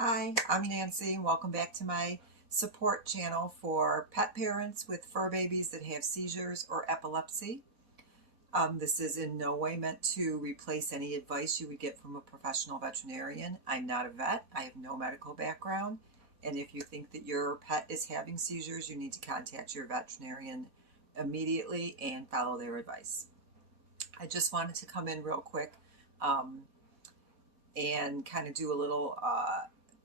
Hi, I'm Nancy, and welcome back to my support channel for pet parents with fur babies that have seizures or epilepsy. This is in no way meant to replace any advice you would get from a professional veterinarian. I'm not a vet, I have no medical background, and if you think that your pet is having seizures, you need to contact your veterinarian immediately and follow their advice. I just wanted to come in real quick um, and kind of do a little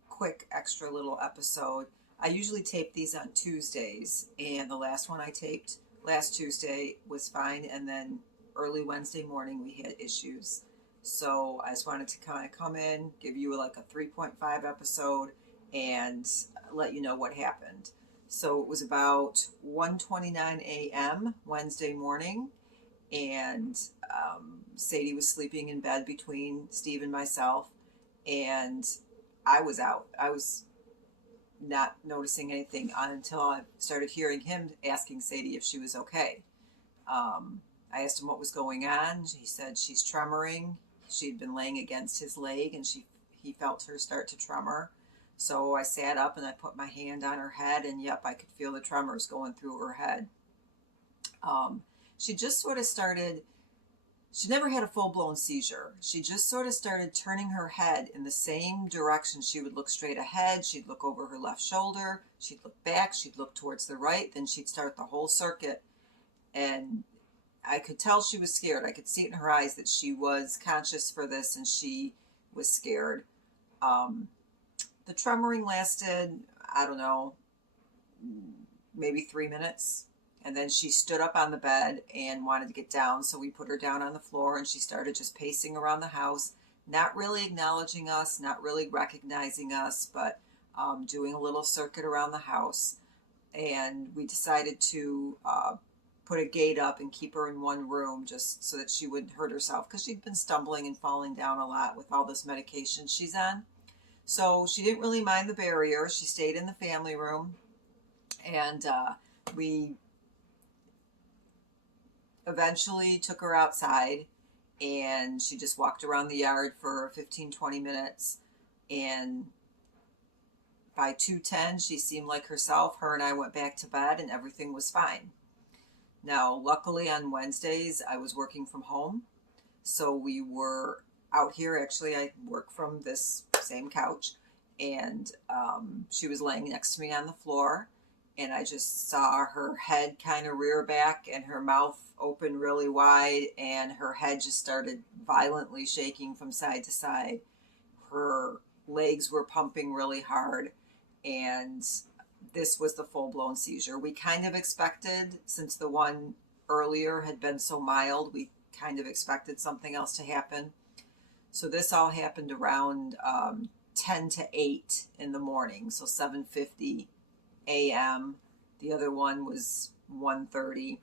quick extra little episode. I usually tape these on Tuesdays, and the last one I taped last Tuesday was fine, and then early Wednesday morning we had issues. So I just wanted to kind of come in, give you like a 3.5 episode, and let you know what happened. So it was about 1:29 a.m. Wednesday morning, and Sadie was sleeping in bed between Steve and myself, and I was out. I was not noticing anything until I started hearing him asking Sadie if she was okay. I asked him what was going on. He said she's tremoring. She'd been laying against his leg, and he felt her start to tremor. So I sat up and I put my hand on her head, and yep, I could feel the tremors going through her head. She just sort of started. She never had a full-blown seizure. She just sort of started turning her head in the same direction. She would look straight ahead. She'd look over her left shoulder. She'd look back. She'd look towards the right. Then she'd start the whole circuit. And I could tell she was scared. I could see it in her eyes that she was conscious for this and she was scared. The tremoring lasted, I don't know, maybe 3 minutes. And then she stood up on the bed and wanted to get down. So we put her down on the floor and she started just pacing around the house, not really acknowledging us, not really recognizing us, but doing a little circuit around the house. And we decided to put a gate up and keep her in one room just so that she wouldn't hurt herself, because she'd been stumbling and falling down a lot with all this medication she's on. So she didn't really mind the barrier. She stayed in the family room, and we eventually took her outside, and she just walked around the yard for 15-20 minutes, and by 2:10 she seemed like herself. Her and I went back to bed and everything was fine. Now luckily on Wednesdays I was working from home, so we were out here. Actually, I work from this same couch, and she was laying next to me on the floor, and I just saw her head kind of rear back and her mouth open really wide, and her head just started violently shaking from side to side. Her legs were pumping really hard, and this was the full-blown seizure. We kind of expected, since the one earlier had been so mild, we kind of expected something else to happen. So this all happened around 10 to 8 in the morning, so 7:50 a.m. The other one was 1:30,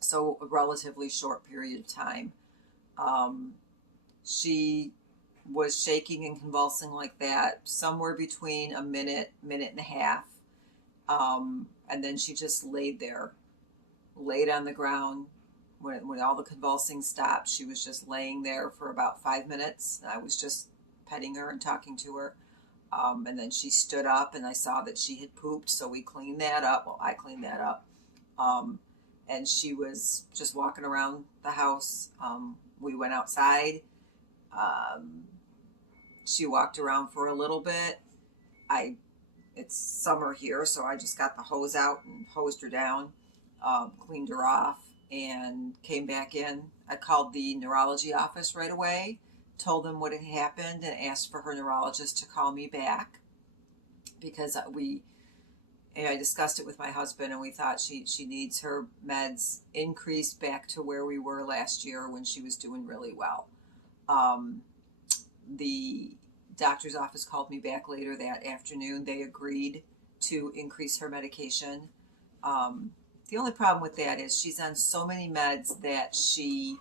so a relatively short period of time. She was shaking and convulsing like that somewhere between a minute, minute and a half, and then she just laid on the ground. When all the convulsing stopped, she was just laying there for about 5 minutes. I was just petting her and talking to her. And then she stood up, and I saw that she had pooped, so we cleaned that up. Well, I cleaned that up. And she was just walking around the house. We went outside. She walked around for a little bit. It's summer here, so I just got the hose out and hosed her down, cleaned her off, and came back in. I called the neurology office right away, told them what had happened, and asked for her neurologist to call me back, because I discussed it with my husband, and we thought she needs her meds increased back to where we were last year when she was doing really well. The doctor's office called me back later that afternoon. They agreed to increase her medication. The only problem with that is she's on so many meds that she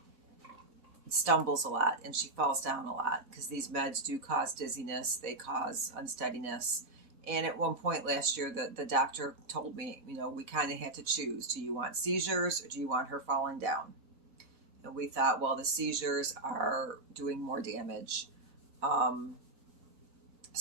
stumbles a lot and she falls down a lot, because these meds do cause dizziness, they cause unsteadiness. And at one point last year, the doctor told me, we kind of had to choose. Do you want seizures or do you want her falling down? And we thought, well, the seizures are doing more damage.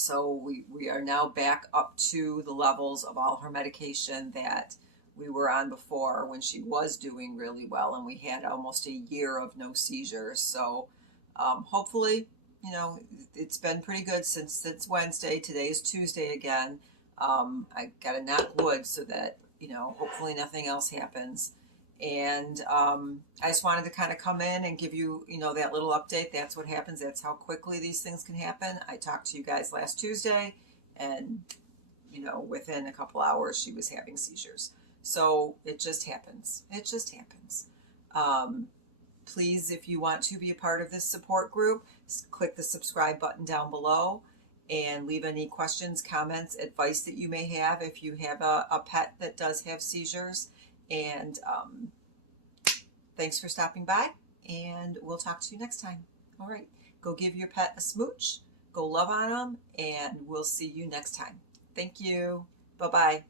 So we are now back up to the levels of all her medication that we were on before when she was doing really well, and we had almost a year of no seizures. So hopefully, it's been pretty good since Wednesday. Today is Tuesday again. I got to knock wood so that, hopefully nothing else happens. And I just wanted to kind of come in and give you, that little update. That's what happens. That's how quickly these things can happen. I talked to you guys last Tuesday, and, within a couple hours, she was having seizures. So it just happens. It just happens. Please, if you want to be a part of this support group, click the subscribe button down below and leave any questions, comments, advice that you may have if you have a pet that does have seizures. And thanks for stopping by, and we'll talk to you next time. All right, go give your pet a smooch, go love on them, and we'll see you next time. Thank you. Bye-bye.